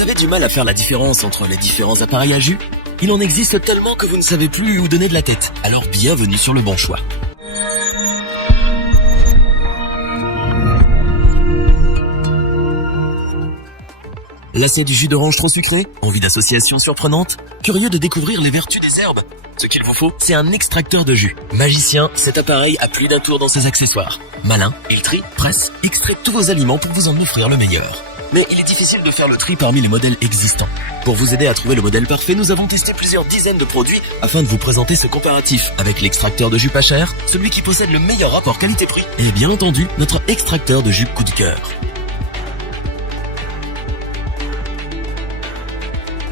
Vous avez du mal à faire la différence entre les différents appareils à jus? Il en existe tellement que vous ne savez plus où donner de la tête. Alors bienvenue sur le bon choix. Lassé du jus d'orange trop sucré? Envie d'associations surprenantes? Curieux de découvrir les vertus des herbes? Ce qu'il vous faut, c'est un extracteur de jus. Magicien, cet appareil a plus d'un tour dans ses accessoires. Malin, il trie, presse, extrait tous vos aliments pour vous en offrir le meilleur. Mais il est difficile de faire le tri parmi les modèles existants. Pour vous aider à trouver le modèle parfait, nous avons testé plusieurs dizaines de produits afin de vous présenter ce comparatif avec l'extracteur de jus pas cher, celui qui possède le meilleur rapport qualité-prix et bien entendu, notre extracteur de jus coup de cœur.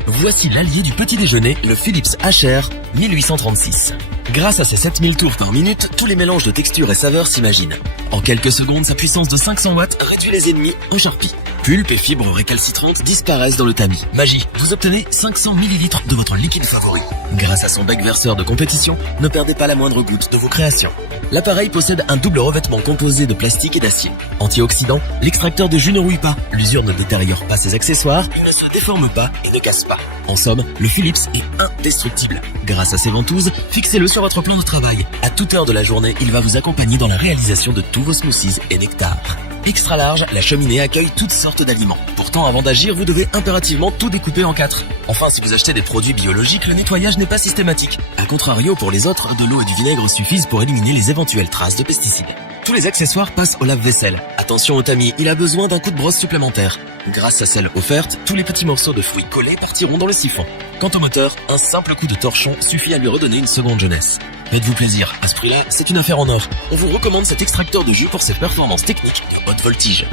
Voici l'allié du petit déjeuner, le Philips HR 1836. Grâce à ses 7000 tours par minute, tous les mélanges de textures et saveurs s'imaginent. En quelques secondes, sa puissance de 500 watts réduit les ennemis en charpie. Pulpe et fibres récalcitrantes disparaissent dans le tamis. Magie, vous obtenez 500 ml de votre liquide favori. Grâce à son bec verseur de compétition, ne perdez pas la moindre goutte de vos créations. L'appareil possède un double revêtement composé de plastique et d'acier. Antioxydant, l'extracteur de jus ne rouille pas, l'usure ne détériore pas ses accessoires, il ne se déforme pas et ne casse pas. En somme, le Philips est indestructible. Grâce à ses ventouses, fixez-le sur votre plan de travail. À toute heure de la journée, il va vous accompagner dans la réalisation de tous vos smoothies et nectars. Extra large, la cheminée accueille toutes sortes d'aliments. Pourtant, avant d'agir, vous devez impérativement tout découper en 4. Enfin, si vous achetez des produits biologiques, le nettoyage n'est pas systématique. A contrario, pour les autres, de l'eau et du vinaigre suffisent pour éliminer les éventuelles traces de pesticides. Tous les accessoires passent au lave-vaisselle. Attention au tamis, il a besoin d'un coup de brosse supplémentaire. Grâce à celle offerte, tous les petits morceaux de fruits collés partiront dans le siphon. Quant au moteur, un simple coup de torchon suffit à lui redonner une seconde jeunesse. Faites-vous plaisir, à ce prix-là, c'est une affaire en or. On vous recommande cet extracteur de jus pour ses performances techniques de haute voltige.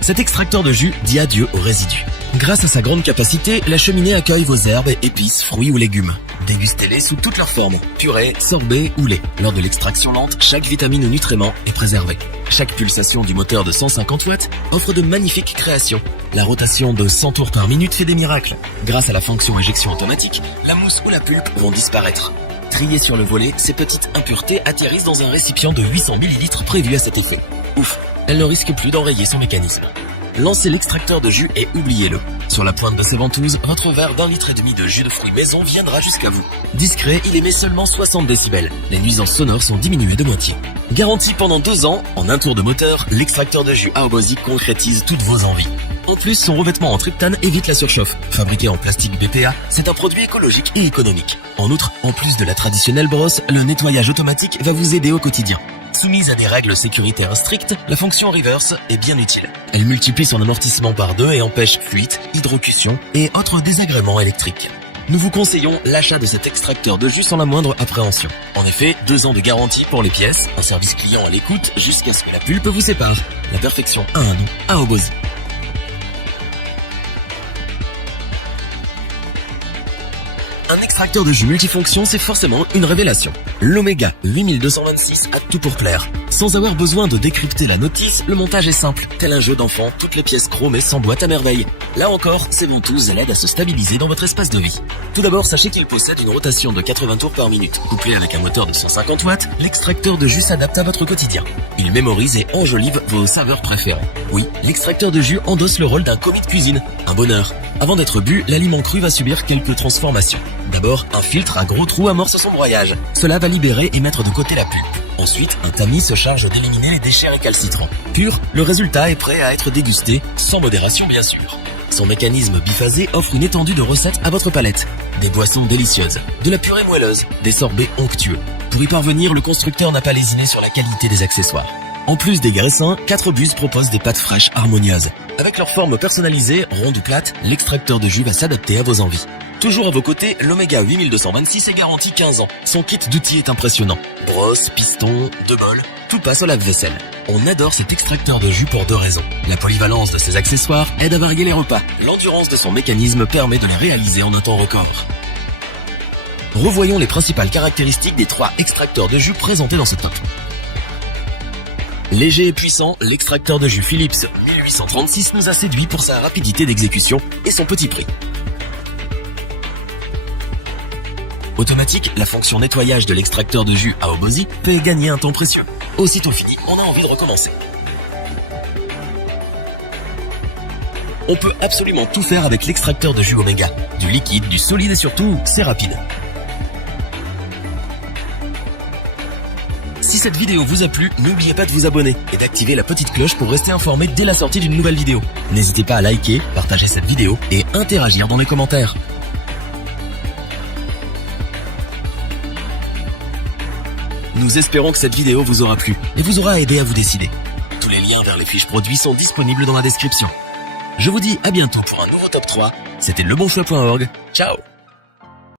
Cet extracteur de jus dit adieu aux résidus. Grâce à sa grande capacité, la cheminée accueille vos herbes, épices, fruits ou légumes. Dégustez-les sous toutes leurs formes, purée, sorbet ou lait. Lors de l'extraction lente, chaque vitamine ou nutriment est préservé. Chaque pulsation du moteur de 150 watts offre de magnifiques créations. La rotation de 100 tours par minute fait des miracles. Grâce à la fonction éjection automatique, la mousse ou la pulpe vont disparaître. Triées sur le volet, ces petites impuretés atterrissent dans un récipient de 800 ml prévu à cet effet. Ouf, elle ne risque plus d'enrayer son mécanisme. Lancez l'extracteur de jus et oubliez-le. Sur la pointe de ses ventouses, votre verre d'1,5 litre de jus de fruits maison viendra jusqu'à vous. Discret, il émet seulement 60 décibels. Les nuisances sonores sont diminuées de moitié. Garantie pendant 2 ans, en un tour de moteur, l'extracteur de jus Aobozy concrétise toutes vos envies. En plus, son revêtement en tryptane évite la surchauffe. Fabriqué en plastique BPA, c'est un produit écologique et économique. En outre, en plus de la traditionnelle brosse, le nettoyage automatique va vous aider au quotidien. Soumise à des règles sécuritaires strictes, la fonction reverse est bien utile. Elle multiplie son amortissement par 2 et empêche fuite, hydrocution et autres désagréments électriques. Nous vous conseillons l'achat de cet extracteur de jus sans la moindre appréhension. En effet, 2 ans de garantie pour les pièces, un service client à l'écoute jusqu'à ce que la pulpe vous sépare. La perfection a un nom, Aobozy. Un extracteur de jus multifonction, c'est forcément une révélation. L'Omega 8226 a tout pour plaire. Sans avoir besoin de décrypter la notice, le montage est simple. Tel un jeu d'enfant, toutes les pièces chromées s'emboîtent à merveille. Là encore, ces ventouses l'aident à se stabiliser dans votre espace de vie. Tout d'abord, sachez qu'il possède une rotation de 80 tours par minute. Couplé avec un moteur de 150 watts, l'extracteur de jus s'adapte à votre quotidien. Il mémorise et enjolive vos saveurs préférées. Oui, l'extracteur de jus endosse le rôle d'un commis de cuisine. Un bonheur. Avant d'être bu, l'aliment cru va subir quelques transformations. D'abord, un filtre à gros trous amorce son broyage. Cela va libérer et mettre de côté la pulpe. Ensuite, un tamis se charge d'éliminer les déchets récalcitrants. Pur, le résultat est prêt à être dégusté, sans modération bien sûr. Son mécanisme biphasé offre une étendue de recettes à votre palette. Des boissons délicieuses, de la purée moelleuse, des sorbets onctueux. Pour y parvenir, le constructeur n'a pas lésiné sur la qualité des accessoires. En plus des graissins, 4 bus proposent des pâtes fraîches harmonieuses. Avec leur forme personnalisée, ronde ou plate, l'extracteur de jus va s'adapter à vos envies. Toujours à vos côtés, l'Omega 8226 est garanti 15 ans. Son kit d'outils est impressionnant. Brosse, piston, 2 bols, tout passe au lave-vaisselle. On adore cet extracteur de jus pour 2 raisons. La polyvalence de ses accessoires aide à varier les repas. L'endurance de son mécanisme permet de les réaliser en un temps record. Revoyons les principales caractéristiques des 3 extracteurs de jus présentés dans ce top. Léger et puissant, l'extracteur de jus Philips 1836 nous a séduit pour sa rapidité d'exécution et son petit prix. Automatique, la fonction nettoyage de l'extracteur de jus Aobozy fait gagner un temps précieux. Aussitôt fini, on a envie de recommencer. On peut absolument tout faire avec l'extracteur de jus Omega. Du liquide, du solide et surtout, c'est rapide. Si cette vidéo vous a plu, n'oubliez pas de vous abonner et d'activer la petite cloche pour rester informé dès la sortie d'une nouvelle vidéo. N'hésitez pas à liker, partager cette vidéo et interagir dans les commentaires. Nous espérons que cette vidéo vous aura plu et vous aura aidé à vous décider. Tous les liens vers les fiches produits sont disponibles dans la description. Je vous dis à bientôt pour un nouveau top 3. C'était lebonchoix.org. Ciao!